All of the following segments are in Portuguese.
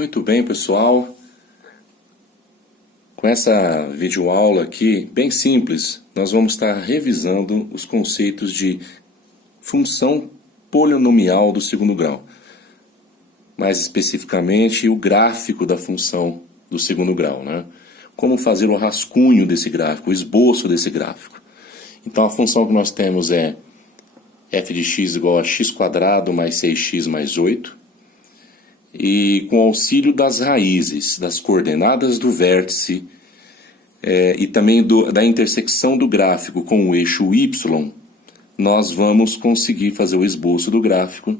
Muito bem, pessoal. Com essa videoaula aqui, bem simples, nós vamos estar revisando os conceitos de função polinomial do segundo grau. Mais especificamente, o gráfico da função do segundo grau, né? Como fazer o rascunho desse gráfico, o esboço desse gráfico. Então, a função que nós temos é f de x igual a x² mais 6x mais 8. E com auxílio das raízes, das coordenadas do vértice e também da intersecção do gráfico com o eixo y, nós vamos conseguir fazer o esboço do gráfico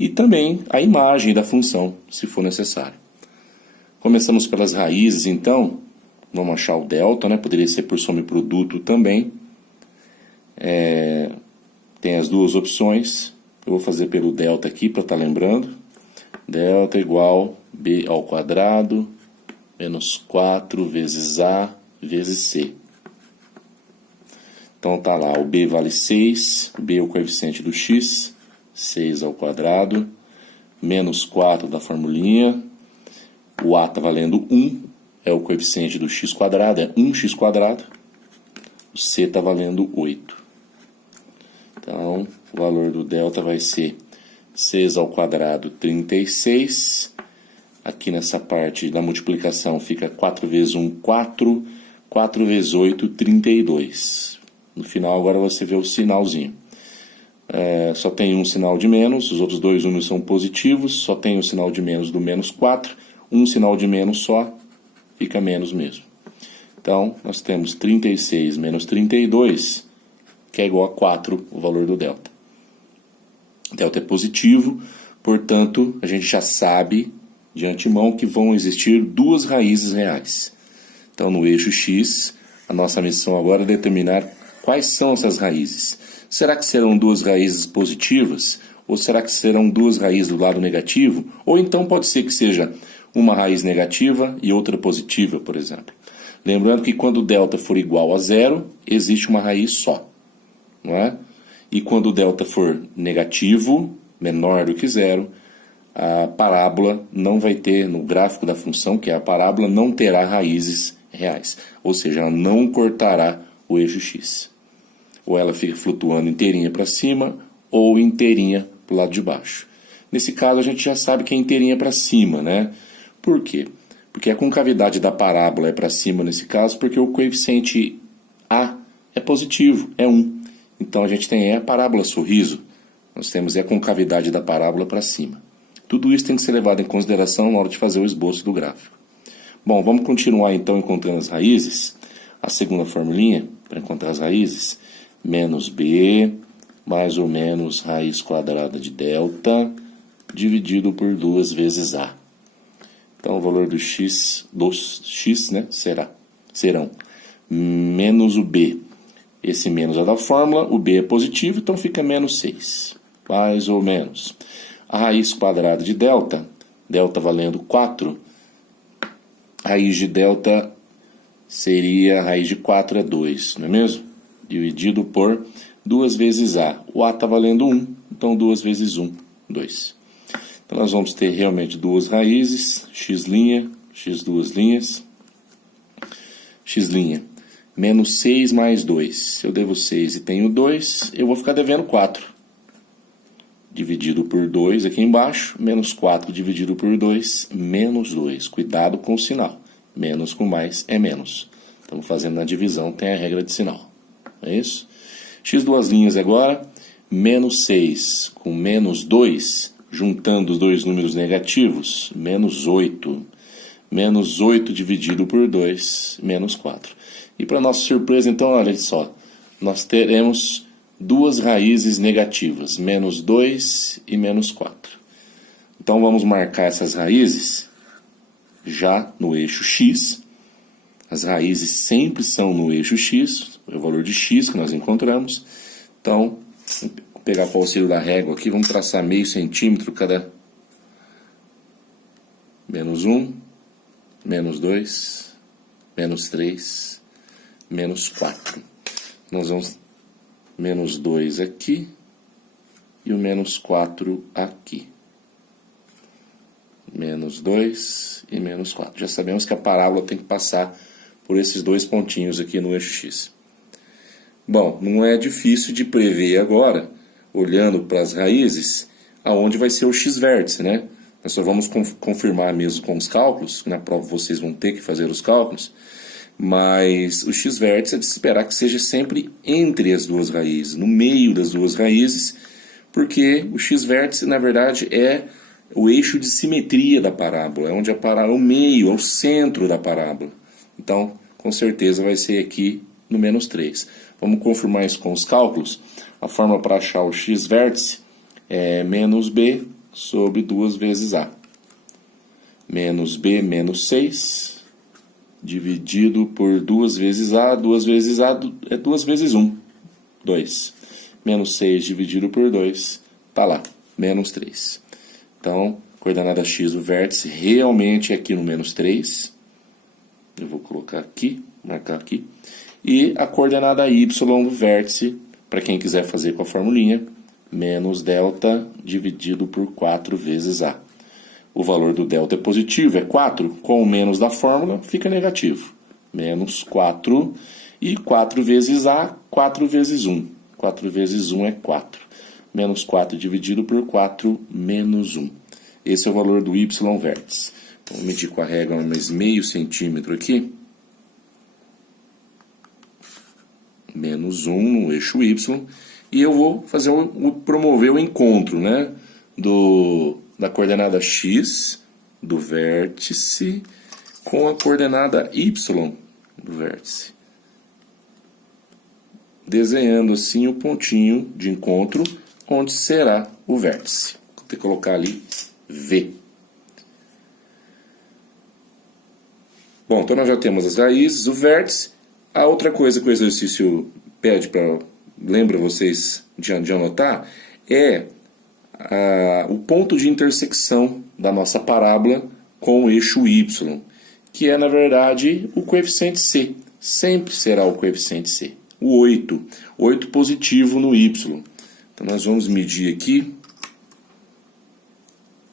e também a imagem da função, se for necessário. Começamos pelas raízes, então. Vamos achar o delta, né? Poderia ser por soma e produto também. Tem as duas opções. Eu vou fazer pelo delta aqui para estar lembrando. Delta igual b ao quadrado menos 4 vezes a vezes c. Então tá lá, o b vale 6, o b é o coeficiente do x, 6 ao quadrado, menos 4 da formulinha, o a está valendo 1, é o coeficiente do x², é 1x², o c está valendo 8. Então, o valor do delta vai ser 6 ao quadrado, 36. Aqui nessa parte da multiplicação fica 4 vezes 1, 4. 4 vezes 8, 32. No final, agora você vê o sinalzinho. Só tem um sinal de menos, os outros dois números são positivos, só tem o sinal de menos do menos 4. Um sinal de menos só, fica menos mesmo. Então, nós temos 36 menos 32, que é igual a 4, o valor do delta. Delta é positivo, portanto, a gente já sabe de antemão que vão existir duas raízes reais. Então, no eixo x, a nossa missão agora é determinar quais são essas raízes. Será que serão duas raízes positivas? Ou será que serão duas raízes do lado negativo? Ou então pode ser que seja uma raiz negativa e outra positiva, por exemplo. Lembrando que quando o delta for igual a zero, existe uma raiz só, não é? E quando o delta for negativo, menor do que zero, a parábola não vai ter, no gráfico da função, que é a parábola, não terá raízes reais. Ou seja, ela não cortará o eixo x. Ou ela fica flutuando inteirinha para cima, ou inteirinha para o lado de baixo. Nesse caso, a gente já sabe que é inteirinha para cima, né? Por quê? Porque a concavidade da parábola é para cima nesse caso, porque o coeficiente a é positivo, é 1. Então, a gente tem a parábola sorriso, nós temos a concavidade da parábola para cima. Tudo isso tem que ser levado em consideração na hora de fazer o esboço do gráfico. Bom, vamos continuar então encontrando as raízes. A segunda formulinha para encontrar as raízes, menos b mais ou menos raiz quadrada de delta dividido por 2 vezes a. Então, o valor dos x, né, serão menos o b. Esse menos é da fórmula, o b é positivo, então fica menos 6. Mais ou menos. A raiz quadrada de delta, delta valendo 4, raiz de delta seria, a raiz de 4 é 2, não é mesmo? Dividido por 2 vezes a. O a está valendo 1, então 2 vezes 1, 2. Então, nós vamos ter realmente duas raízes, x', x duas linhas, x', menos 6 mais 2. Se eu devo 6 e tenho 2, eu vou ficar devendo 4. Dividido por 2 aqui embaixo, menos 4 dividido por 2, menos 2. Cuidado com o sinal. Menos com mais é menos. Estamos fazendo na divisão, tem a regra de sinal. É isso? X duas linhas agora, menos 6 com menos 2, juntando os dois números negativos, menos 8. Menos 8 dividido por 2, menos 4. E para nossa surpresa, então, olha só, nós teremos duas raízes negativas, menos 2 e menos 4. Então, vamos marcar essas raízes já no eixo x. As raízes sempre são no eixo x, é o valor de x que nós encontramos. Então, vou pegar o auxílio da régua aqui, vamos traçar meio centímetro cada. Menos 1, menos 2, menos 3, menos 4. Nós vamos menos 2 aqui e o menos 4 aqui. menos 2 e menos 4. Já sabemos que a parábola tem que passar por esses dois pontinhos aqui no eixo x. Bom, não é difícil de prever agora, olhando para as raízes, aonde vai ser o x-vértice, né? Nós só vamos confirmar mesmo com os cálculos, na prova vocês vão ter que fazer os cálculos, mas o x-vértice é de se esperar que seja sempre entre as duas raízes, no meio das duas raízes, porque o x-vértice, na verdade, é o eixo de simetria da parábola, é onde a parábola é o meio, é o centro da parábola. Então, com certeza vai ser aqui no menos 3. Vamos confirmar isso com os cálculos. A fórmula para achar o x-vértice é menos b sobre 2 vezes a. Menos b menos 6, dividido por 2 vezes a. 2 vezes a é 2 vezes 1, 2. Menos 6 dividido por 2, tá lá, menos 3. Então, coordenada x do vértice realmente é aqui no menos 3. Eu vou colocar aqui, marcar aqui. E a coordenada y do vértice, para quem quiser fazer com a formulinha, menos delta dividido por 4 vezes a. O valor do delta é positivo, é 4. Com o menos da fórmula, fica negativo. Menos 4. E 4 vezes a, 4 vezes 1. 4 vezes 1 é 4. Menos 4 dividido por 4, menos 1. Esse é o valor do y vértice. Vou medir com a régua mais meio centímetro aqui. Menos 1 no eixo y. E eu vou fazer promover o encontro, né, da coordenada x do vértice com a coordenada y do vértice. Desenhando assim o pontinho de encontro onde será o vértice. Vou ter que colocar ali V. Bom, então nós já temos as raízes, o vértice. A outra coisa que o exercício pede para, lembra vocês de anotar, é o ponto de intersecção da nossa parábola com o eixo y, que é, na verdade, o coeficiente c. Sempre será o coeficiente c. O 8. 8 positivo no y. Então nós vamos medir aqui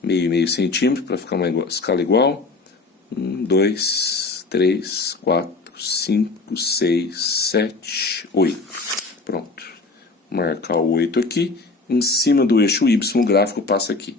meio centímetro para ficar uma escala igual. 1, 2, 3, 4, 5, 6, 7, 8. Pronto. Marcar o 8 aqui. Em cima do eixo y, o gráfico passa aqui.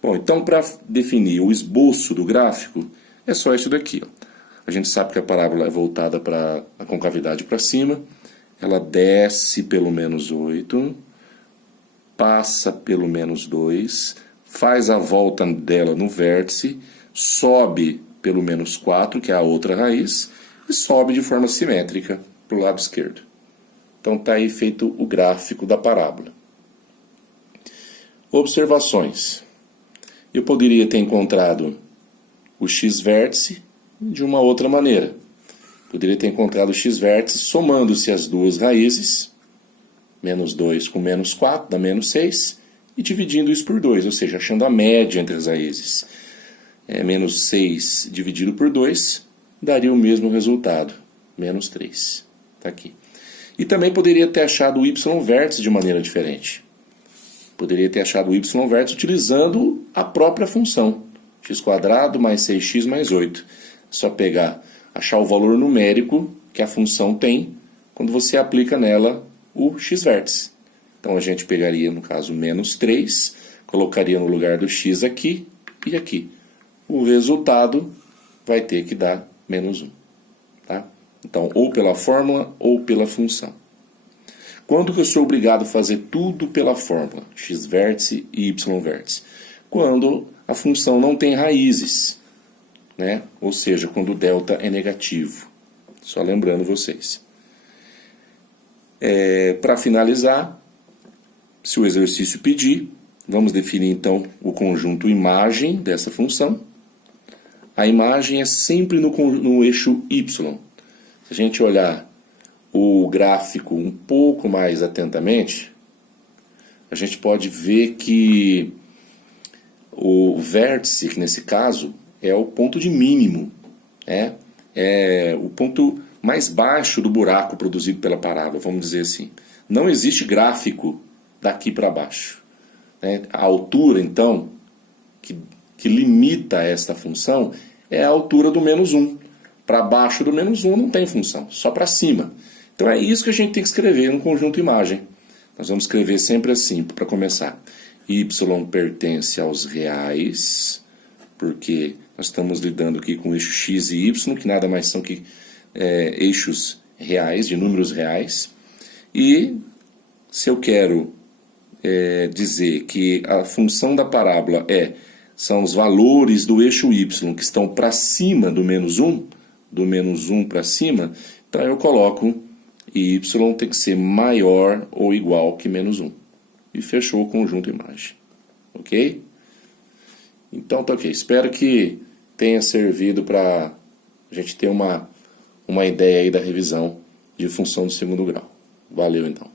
Bom, então para definir o esboço do gráfico, é só isso daqui. Ó. A gente sabe que a parábola é voltada para a concavidade para cima. Ela desce pelo menos 8, passa pelo menos 2, faz a volta dela no vértice, sobe pelo menos 4, que é a outra raiz, e sobe de forma simétrica para o lado esquerdo. Então está aí feito o gráfico da parábola. Observações. Eu poderia ter encontrado o x-vértice de uma outra maneira. Poderia ter encontrado o x-vértice somando-se as duas raízes, menos 2 com menos 4, dá menos 6, e dividindo isso por 2, ou seja, achando a média entre as raízes. Menos 6 dividido por 2 daria o mesmo resultado, menos 3. Está aqui. E também poderia ter achado o y-vértice de maneira diferente. Poderia ter achado o y-vértice utilizando a própria função. x² mais 6x mais 8. É só pegar, achar o valor numérico que a função tem quando você aplica nela o x-vértice. Então a gente pegaria, no caso, menos 3, colocaria no lugar do x aqui e aqui. O resultado vai ter que dar menos 1. Tá? Então, ou pela fórmula ou pela função. Quando que eu sou obrigado a fazer tudo pela fórmula? X-vértice e y-vértice. Quando a função não tem raízes, né? Ou seja, quando o delta é negativo. Só lembrando vocês. Para finalizar, se o exercício pedir, vamos definir então o conjunto imagem dessa função. A imagem é sempre no eixo y. Se a gente olhar o gráfico um pouco mais atentamente, a gente pode ver que o vértice, que nesse caso, é o ponto de mínimo, né? É o ponto mais baixo do buraco produzido pela parábola, vamos dizer assim. Não existe gráfico daqui para baixo, né? A altura, então, que que limita esta função é a altura do menos 1. Para baixo do menos 1 não tem função, só para cima. Então é isso que a gente tem que escrever no conjunto imagem. Nós vamos escrever sempre assim, para começar. Y pertence aos reais, porque nós estamos lidando aqui com o eixo x e y, que nada mais são que eixos reais, de números reais. E se eu quero dizer que a função da parábola são os valores do eixo y que estão para cima do menos 1, do menos 1 para cima, então eu coloco y tem que ser maior ou igual que menos 1. E fechou o conjunto imagem. Ok? Então tá ok. Espero que tenha servido para a gente ter uma ideia aí da revisão de função de segundo grau. Valeu então.